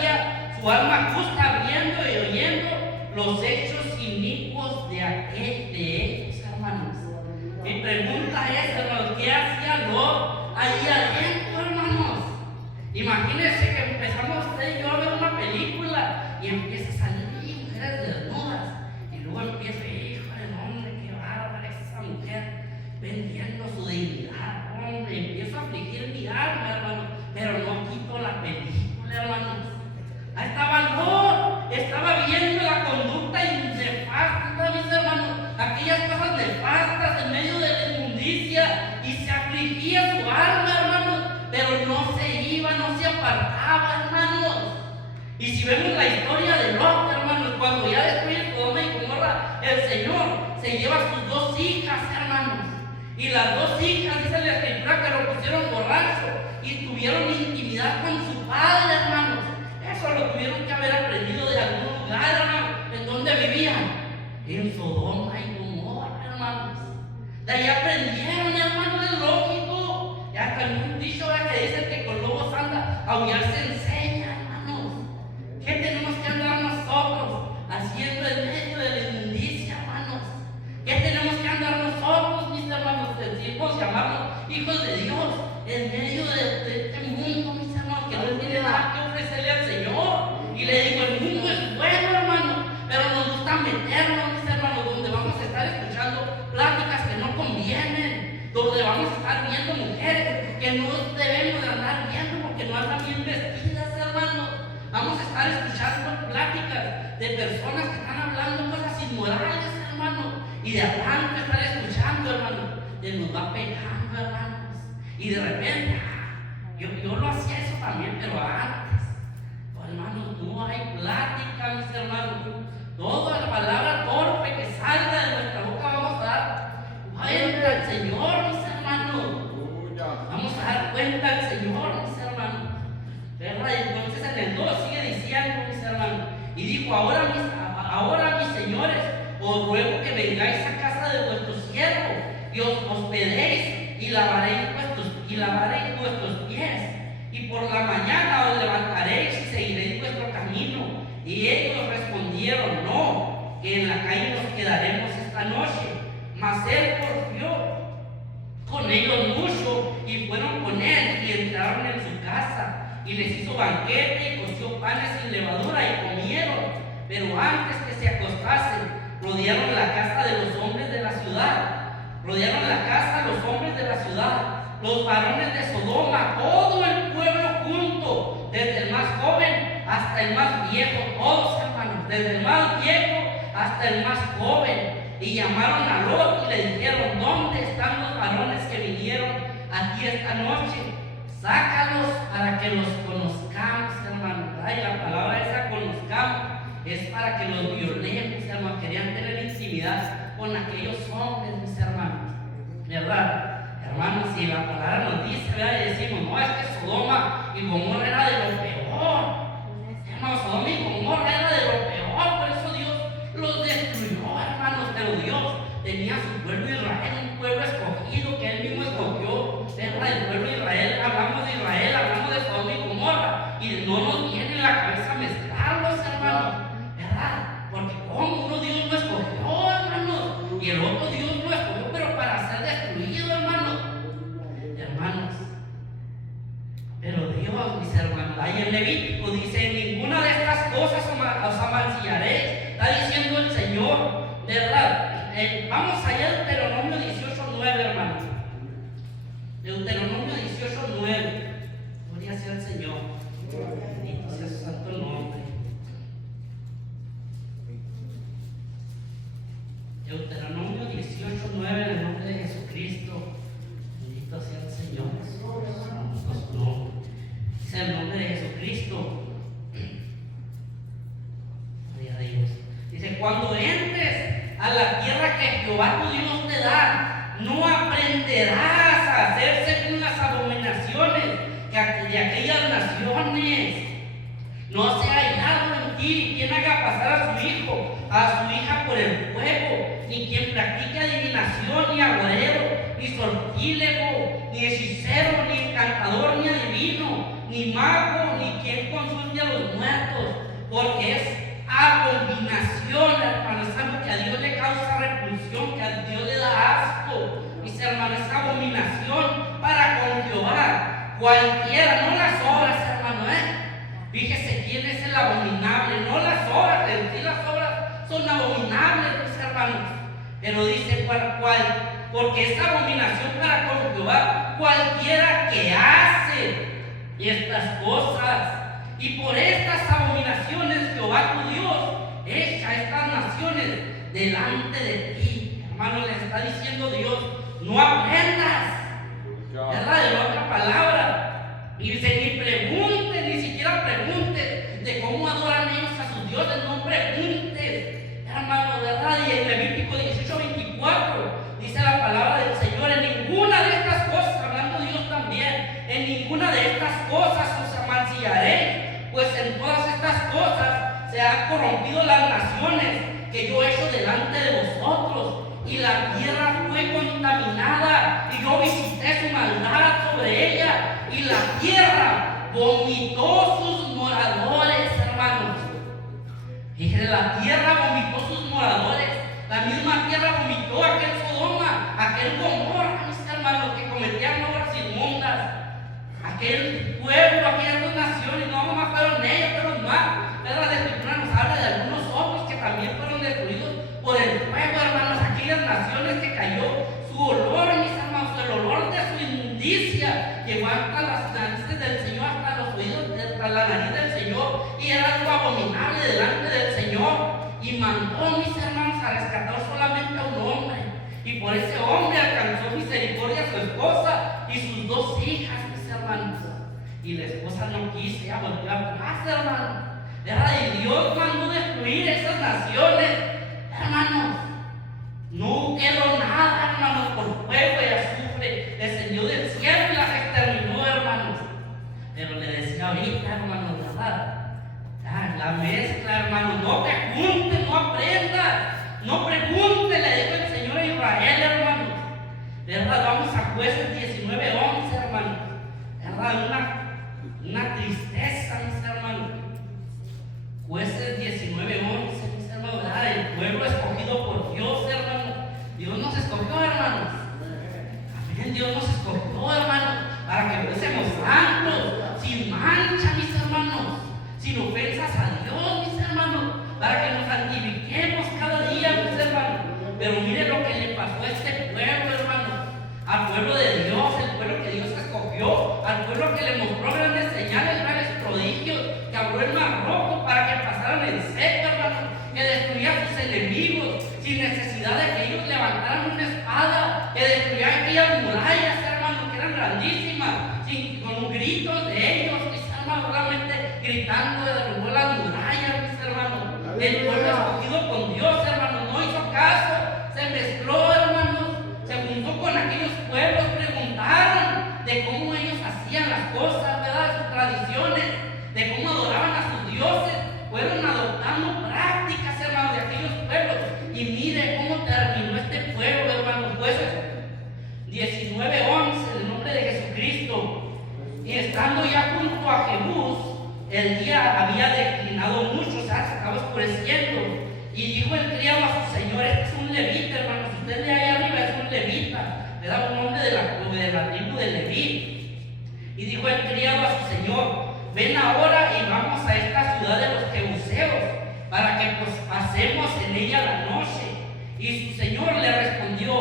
día su alma justa, viendo y oyendo los hechos inicuos de ellos, hermanos. Mi pregunta es, hermanos, ¿qué hacía Lot ahí adentro, hermanos? Imagínense que empezamos usted y yo a ver una película y empieza a salir mujeres desnudas y luego empieza, hijo del hombre, qué bárbara es esa mujer vendiendo su dignidad, hombre, empiezo a afligir mi alma, hermanos, pero no quito la película, hermanos. Ahí estaba Lot, estaba viendo la conducta nefasta, mis hermanos, aquellas cosas nefastas en medio de la inmundicia, y se afligía su alma, hermanos, pero no se iba, no se apartaba, hermanos. Y si vemos la historia de Lot, hermanos, cuando ya destruye Sodoma y Gomorra, el Señor se lleva a sus 2 hijas, hermanos, y las 2 hijas, dice la escritura, que lo pusieron borracho y tuvieron intimidad con su padre, hermanos. Eso lo tuvieron que haber aprendido de algún lugar, hermanos. ¿En dónde vivían? En Sodoma y Gomorra, hermanos. De ahí aprendieron, hermanos, es lógico. Y hasta en un dicho que dice que con lobos anda, aullar se enseña, hermanos. ¿Qué tenemos que andar nosotros haciendo en medio de la inmundicia, hermanos? ¿Qué tenemos que andar nosotros, mis hermanos? Decimos, llamarnos hijos de Dios en medio de este mundo, mis hermanos, que no tiene nada que ofrecerle al Señor. Y le digo, el mundo es bueno, hermano, pero nos gusta meternos, mis hermanos, donde vamos a estar escuchando pláticas que no convienen, donde vamos a estar viendo mujeres que no debemos de andar viendo porque no andan bien vestidas, hermanos. Vamos a estar escuchando pláticas de personas que están hablando cosas inmorales, hermanos, y de tanto estar escuchando, hermanos, nos va pegando, hermanos, y de repente, yo lo hacía eso también, pero antes, hermanos, no hay plática, mis hermanos. Toda la palabra torpe que salga de nuestra boca vamos a dar cuenta al Señor, mis hermanos. Vamos a dar cuenta al Señor, mis hermanos. ¿Verdad? Entonces en el 2 sigue diciendo, mis hermanos, y dijo, ahora mis señores, os ruego que vengáis a casa de vuestro siervo y os hospedéis y lavaréis vuestros pies. Y por la mañana y les hizo banquete y coció panes sin levadura y comieron. Pero antes que se acostasen, rodearon la casa de los hombres de la ciudad. Rodearon la casa los hombres de la ciudad, los varones de Sodoma, todo el pueblo junto, desde el más joven hasta el más viejo, todos hermanos, desde el más viejo hasta el más joven. Y llamaron a Lot y le dijeron: ¿dónde están los varones que vinieron aquí esta noche? Sácalos para que los conozcamos, hermanos. Ay, la palabra esa conozcamos es para que los violemos, hermanos. Querían tener intimidad con aquellos hombres, mis hermanos, ¿verdad? Hermanos, si la palabra nos dice, ¿verdad? Y decimos: no, es que Sodoma y Gomorra era de lo peor. Hermanos, Sodoma y Gomorra era de lo peor, por eso Dios los destruyó, hermanos. Pero Dios tenía su pueblo Israel, un pueblo escogido que Él mismo escogió. ¿Verdad? El pueblo de Israel, hablamos de Sodoma y Gomorra, y no nos viene en la cabeza mezclarlos, hermanos, ¿verdad? Porque como uno Dios lo escogió, hermanos, y el otro Dios lo escogió, pero para ser destruido, hermanos. Pero Dios, mis hermanos, ahí en Levítico dice: ninguna de estas cosas os amancillaréis, está diciendo el Señor, ¿verdad? Vamos allá a Deuteronomio 18:9, hermanos. Deuteronomio 18:9. Gloria sea el Señor. Bendito sea su santo nombre. Deuteronomio 18:9, en el nombre de Jesucristo. Bendito sea el Señor. No. Dice el nombre de Jesucristo. Gloria a Dios. Dice: cuando entres a la tierra que Jehová tu Dios te da, no aprenderás a hacer según las abominaciones de aquellas naciones. No se ha hallado en ti quien haga pasar a su hijo, a su hija por el fuego, ni quien practique adivinación, ni agorero, ni sortílego, ni hechicero, ni encantador, ni adivino, ni mago, ni quien consulte a los muertos, porque es abominación, hermanos. Es algo que a Dios le causa repulsión, que a Dios le da asco. Mis hermanos, es abominación para con Jehová. Cualquiera, no las obras, hermano, Fíjese quién es el abominable, no las obras. En sí las obras son abominables, mis hermanos. Pero dice porque es abominación para con Jehová cualquiera que hace estas cosas. Y por estas abominaciones Jehová tu Dios echa estas naciones delante de ti. Hermano, le está diciendo Dios: no aprendas, ¿verdad? En otra palabra. Y dice: ni preguntes, ni siquiera preguntes de cómo adoran ellos a sus dioses. No preguntes, hermano, ¿verdad? Y en Levítico 18:24 dice la palabra del Señor: en ninguna de estas cosas, hablando Dios también, en ninguna de estas cosas os amancillaréis, pues en todas estas cosas se han corrompido las naciones que yo he hecho delante de vosotros, y la tierra fue contaminada, y yo visité su maldad sobre ella, y la tierra vomitó sus moradores, hermanos. Fíjense, la tierra vomitó sus moradores. La misma tierra vomitó aquel Sodoma, aquel Gomorra, mis hermanos, que cometían obras inmundas. Aquel pueblo, aquellas dos naciones, no nomás fueron ellos, fueron más. ¿Verdad? La Escritura nos habla de algunos otros que también fueron destruidos por el fuego, hermanos. Aquellas naciones que cayó su olor, mis hermanos, el olor de su inmundicia llegó hasta las narices del Señor, hasta los oídos, hasta la nariz del Señor, y era algo abominable delante del Señor. Y mandó, mis hermanos, a rescatar solamente a un hombre, y por ese hombre alcanzó misericordia a su esposa y sus dos hijas, mis hermanos. Y la esposa no quiso, ya volvió atrás, hermanos. Y Dios mandó destruir esas naciones, hermanos. No quedó nada, hermanos, por fuego y azufre. Descendió del cielo y las exterminó, hermanos. Pero le decía ahorita, hermanos, ¿verdad? La mezcla, hermanos, no te juntes, no aprendas, no preguntes, le dijo el Señor a Israel, hermanos. ¿Verdad? Vamos a Jueces 19:11, hermanos. ¿Verdad? Una tristeza, mis hermanos. Jueces 19:11, mis hermanos, ¿verdad? El pueblo escogido por Dios, hermanos. Dios nos escogió, hermanos. Amén. Dios nos escogió, hermanos, para que fuésemos santos, sin mancha, necesidad de que ellos levantaran una espada que destruyera aquellas murallas, hermanos, que eran grandísimas, con gritos de ellos, mis hermanos, realmente gritando de derrubó las murallas, mis hermanos. El pueblo escogido con Dios, hermanos, no hizo caso, se mezcló, hermanos, se juntó con aquellos pueblos, preguntaron de cómo ellos hacían las cosas, ¿verdad? Sus tradiciones, de cómo adoraban a sus dioses, fueron adoptando prácticas, hermanos, de aquellos pueblos. Y mire cómo terminó este pueblo, hermanos. Jueces 19:11, el nombre de Jesucristo. Y estando ya junto a Jebús, el día había declinado mucho, o sea, se estaba oscureciendo. Y dijo el criado a su señor: este es un levita, hermanos. Usted de ahí arriba es un levita, le da un nombre de la tribu de Leví. Y dijo el criado a su señor: ven ahora y vamos a esta ciudad de los jebuseos, para que pues pasemos en ella la noche. Y su señor le respondió: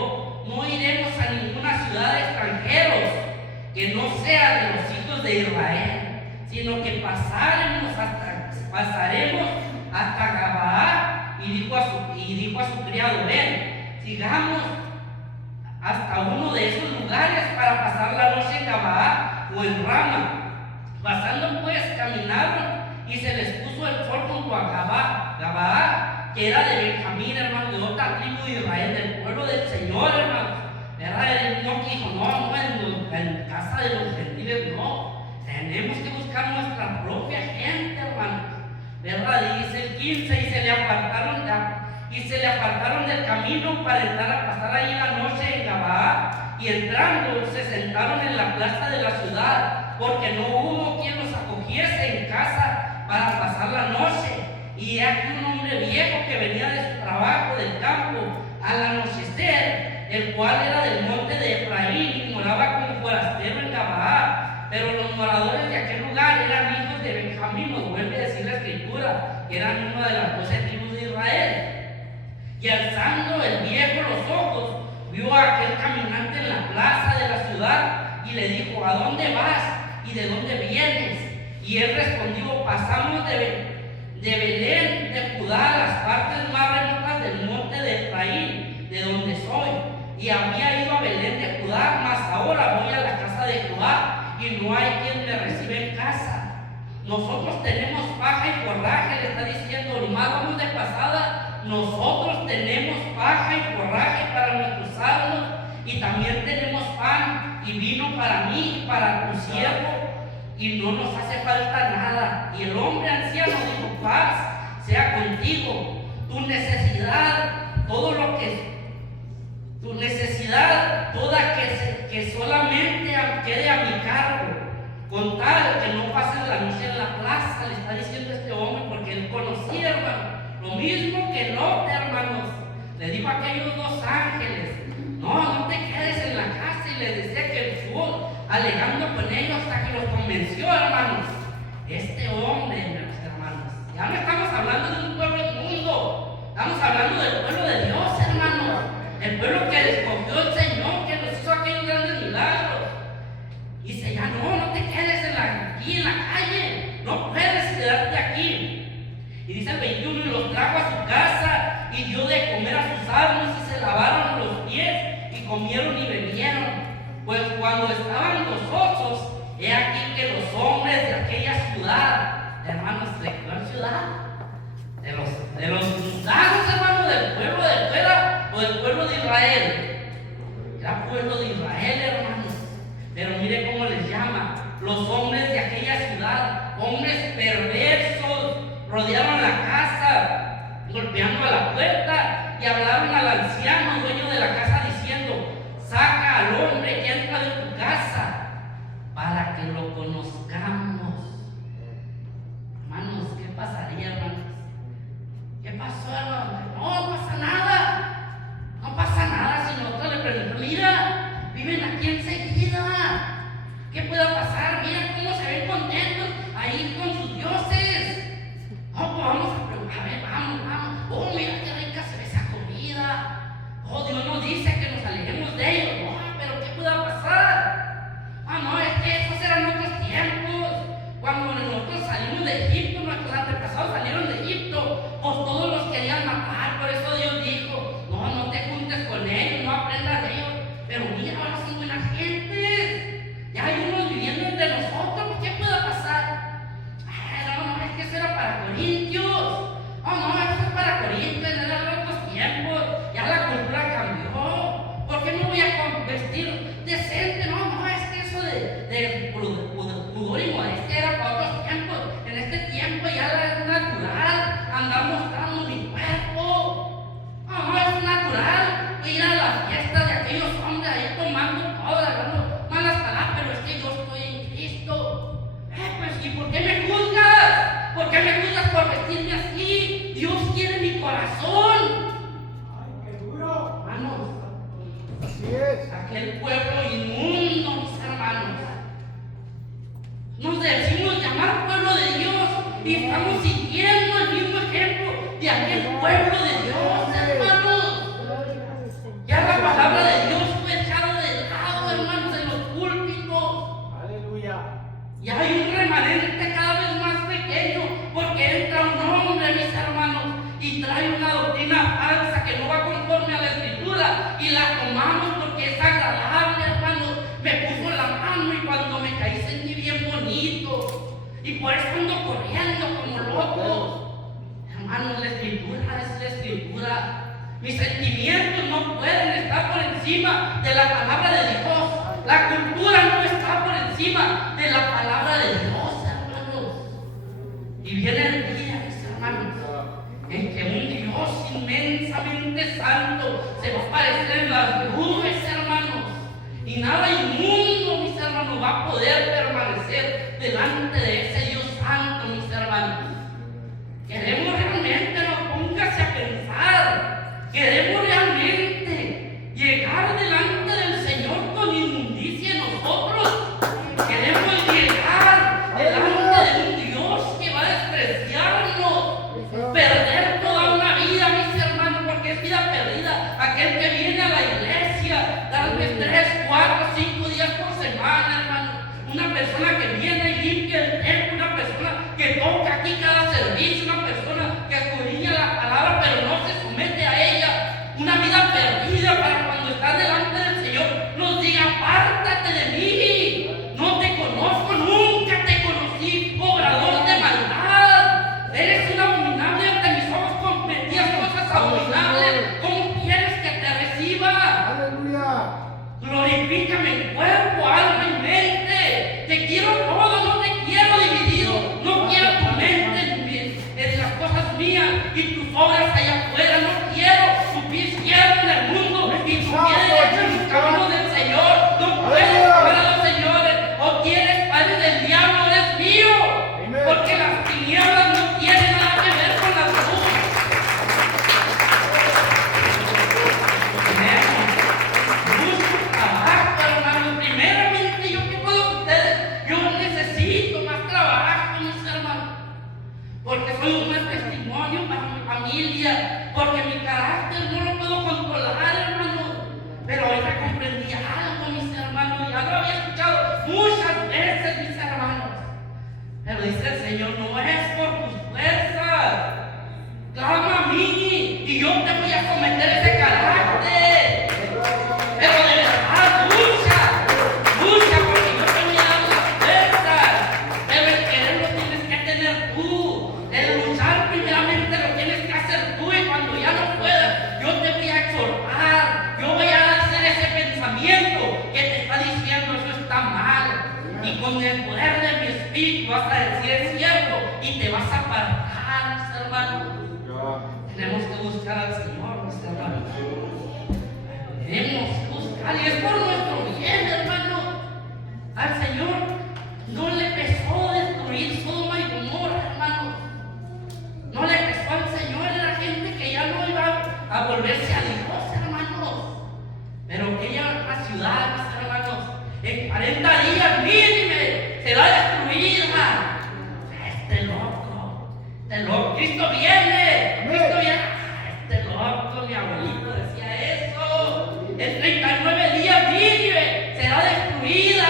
no iremos a ninguna ciudad de extranjeros que no sea de los hijos de Israel, sino que pasaremos hasta Gabaa. Y dijo a su criado: ven, sigamos hasta uno de esos lugares para pasar la noche en Gabaa o en Rama. Pasando pues, caminaron y se les puso el sol junto a Gabaa, que era de Benjamín, hermano, de otra tribu de Israel, del pueblo del Señor, hermano. Él no dijo: no, en casa de los gentiles, no. Tenemos que buscar nuestra propia gente, hermano. ¿Verdad? Y dice el 15: y se le apartaron del camino para entrar a pasar ahí la noche en Gabaa. Y entrando, se sentaron en la plaza de la ciudad, porque no hubo quien los acogiese en casa para pasar la noche. Y aquí un hombre viejo que venía de su trabajo del campo al anochecer, el cual era del monte de Efraín y moraba como forastero en Gabaa. Pero los moradores de aquel lugar eran hijos de Benjamín, nos vuelve a decir la escritura, que eran una de las 12 tribus de Israel. Y alzando el viejo los ojos, vio a aquel caminante en la plaza de la ciudad y le dijo: ¿a dónde vas y de dónde vienes? Y él respondió: pasamos de Belén de Judá a las partes más remotas del monte de Efraín, de donde soy. Y había ido a Belén de Judá, mas ahora voy a la casa de Judá y no hay quien me reciba en casa. Nosotros tenemos paja y forraje, le está diciendo, nomás vamos de pasada. Nosotros tenemos paja y forraje para nuestros asnos, y también tenemos pan y vino para mí y para tu siervo, y no nos hace falta nada. Y el hombre anciano dijo: paz sea contigo, tu necesidad toda que solamente quede a mi cargo, con tal que no pasen la noche en la plaza, le está diciendo este hombre, porque él conocía, hermano, lo mismo que Lot, hermanos, le dijo a aquellos 2 ángeles: no te quedes en la casa. Y les decía que él estuvo alegando con ellos hasta que los convenció, hermanos. Este hombre, mis hermanos, ya no estamos hablando de un pueblo inmundo, estamos hablando del pueblo de Dios, hermanos, el pueblo que escogió el Señor, que nos hizo aquellos grandes milagros. Y dice: ya no te quedes aquí en la calle, no puedes quedarte aquí. Y dice el 21: y los trajo a su casa y dio de comer a sus asnos, y se lavaron los pies y comieron y bebieron. Pues cuando estaban gozosos, he aquí que los hombres de aquella ciudad, hermanos, ¿de cuál ciudad? De los mundanos, hermanos, del pueblo de fuera o del pueblo de Israel. Era pueblo de Israel, hermanos. Pero mire cómo les llama: los hombres de aquella ciudad, hombres perversos, rodearon la casa, golpeando a la puerta, y hablaron al anciano, dueño de la casa, diciendo: saca al hombre que entra de tu casa, para que lo conozcamos. Hermanos, ¿qué pasaría, hermanos? ¿Qué pasó, hermanos? No pasa nada. No pasa nada si nosotros le preguntamos: mira, viven aquí enseguida. ¿Qué puede pasar? Mira cómo se ven contentos ahí con sus dioses. decirme así. Dios quiere mi corazón. Ay, qué duro. Hermanos, Así es. aquel pueblo inmundo, mis hermanos. Nos decimos llamar pueblo de Dios y estamos siguiendo el mismo ejemplo de aquel pueblo de Dios, hermanos. Ya la palabra de Dios fue echada de lado, hermanos, en los púlpitos. Aleluya. Y hay un remanente cada vez más pequeño, porque entra un hombre, mis hermanos, y trae una doctrina falsa que no va conforme a la Escritura, y la tomamos porque es agradable, hermanos. Me puso la mano y cuando me caí sentí bien bonito, y por eso ando corriendo como loco. Hermanos, la Escritura es la Escritura. Mis sentimientos no pueden estar por encima de la palabra de Dios. La cultura no está por encima de la palabra de Dios, hermanos. Y viene el día, mis hermanos, en que un Dios inmensamente santo se va a aparecer en las nubes, hermanos. Y nada inmundo, mis hermanos, va a poder permanecer delante de ese Dios santo, mis hermanos. Queremos realmente, no póngase a pensar. Queremos realmente llegar delante del Señor con inmundicia en nosotros. Queremos llegar delante de un Dios que va a despreciarnos, perder toda una vida, mis hermanos, porque es vida perdida. Aquel que viene a la iglesia, tal vez 3, 4, 5 días por semana, hermano. Una persona que viene y limpia el templo, una persona que toca aquí cada servicio, una persona que escudriña la palabra, pero no se somete a ella. Una vida perdida para cuando está delante del Señor nos diga: apártate de mí, no te conozco, nunca te conocí, obrador de maldad. Eres un abominable ante mis ojos, cometías cosas abominables. ¿Cómo quieres que te reciba? Aleluya. Glorifícame en cuerpo, alma y mente. Te quiero todo, no te quiero dividido. No quiero tu mente en las cosas mías y tus obras allá afuera. No quiero tu pie izquierdo en el mundo y tu pie derecho en los caminos del Señor. No puedes amar a los señores. O quieres padre del diablo, eres mío. Porque las tinieblas no tienen nada que ver con la luz. Busco trabajo, hermano. Primeramente, yo que puedo ustedes, yo necesito más trabajo, mis hermanos. Porque soy un buen testimonio para mi familia, porque mi carácter no lo puedo controlar, hermano. Pero ahorita comprendí algo, mis hermanos, y ya lo había escuchado muchas veces, mis hermanos. Pero dice el Señor: no es por tus fuerzas, clama a mí y yo te voy a someter ese carácter. Pero de verdad, lucha, porque yo te voy a dar las fuerzas. Pero el querer lo tienes que tener tú. El luchar primeramente lo tienes que hacer tú. Y cuando ya no puedas, yo te voy a exhortar. Yo voy a hacer ese pensamiento que te está diciendo: eso está mal. Y con el poder de mi espíritu vas a decir: es cierto. Y te vas a apartar, mis hermanos. Tenemos que buscar al Señor, mis hermanos. Tenemos que buscar, y es por nuestro bien, hermano. Al Señor no le pesó destruir Sodoma y Gomorra, hermano. No le pesó al Señor, era gente que ya no iba a volverse a Dios, hermanos. Pero aquella ciudad, mis hermanos, en 40 días mínimo será destruida. Este loco, Cristo viene, Cristo viene. Este loco, mi abuelito decía eso. En 39 días Nínive será destruida.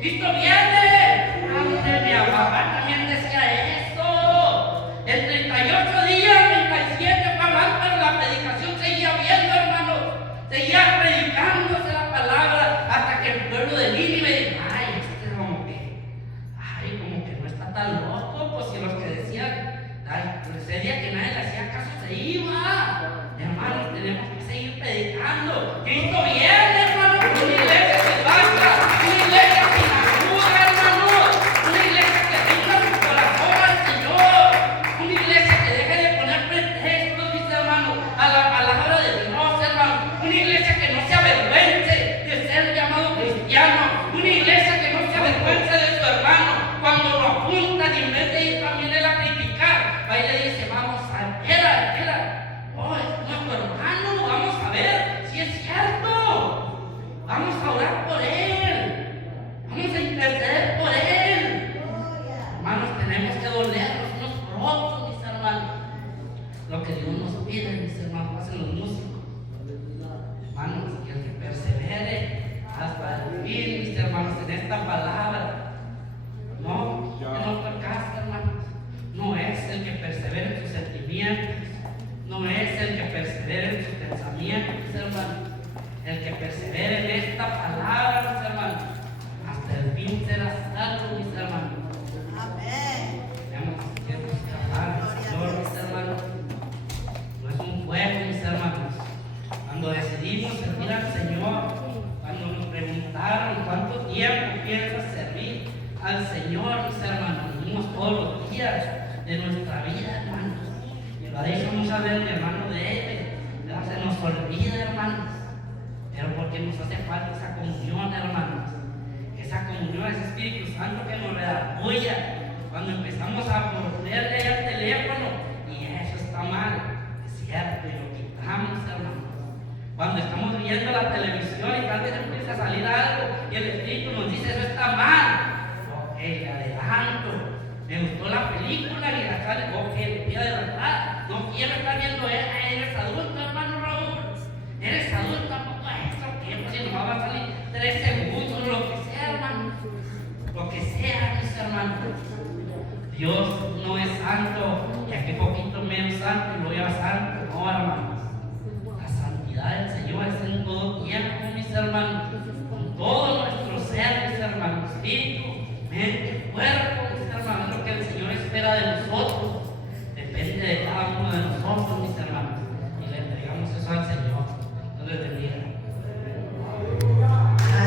Cristo viene. Ande, mi papá también decía eso. En 38 días, 37 fue hablando, pero la predicación seguía viendo, hermano. Seguía predicándose la palabra hasta que el pueblo de Nínive dijo: ay, como que no está tan loco. Pues si los que decían, ese día que nadie le hacía caso se iba. Hermanos, tenemos que seguir predicando. Cristo viene, hermano. Una iglesia que basta, una iglesia sin ayuda, hermano. Una iglesia que tenga su corazón al Señor. Una iglesia que deje de poner pretextos, mis hermanos, a la palabra de Dios, hermano. Una iglesia que no se avergüence de ser llamado cristiano. Una iglesia que no se avergüence de su hermano cuando lo apuntan y en vez de ir también Señor, mis hermanos, venimos todos los días de nuestra vida, hermanos. Y lo ha dicho muchas veces mi hermano David, ¿verdad? Se nos olvida, hermanos, pero porque nos hace falta esa comunión, hermanos. Esa comunión, ese Espíritu Santo que nos redarguya cuando empezamos a ponerle al teléfono, y eso está mal, es cierto, y lo quitamos, hermanos. Cuando estamos viendo la televisión y tal vez empieza a salir algo y el Espíritu nos dice eso está mal, ok, le adelanto. Me gustó la película y la sale, ok, le voy a adelantar. No quiero estar viendo, eres adulto, hermano Raúl, eres adulto, tampoco eso, que pues si nos va a salir 3 segundos, lo que sea, hermano, lo que sea, mis hermanos. Dios no es santo, y aquí poquito menos santo y luego ya santo, no, hermanos. La santidad del Señor es en todo tiempo, mis hermanos, con todo nuestro ser, mis hermanos, espíritu, mente, cuerpo, mis hermanos, lo que el Señor espera de nosotros.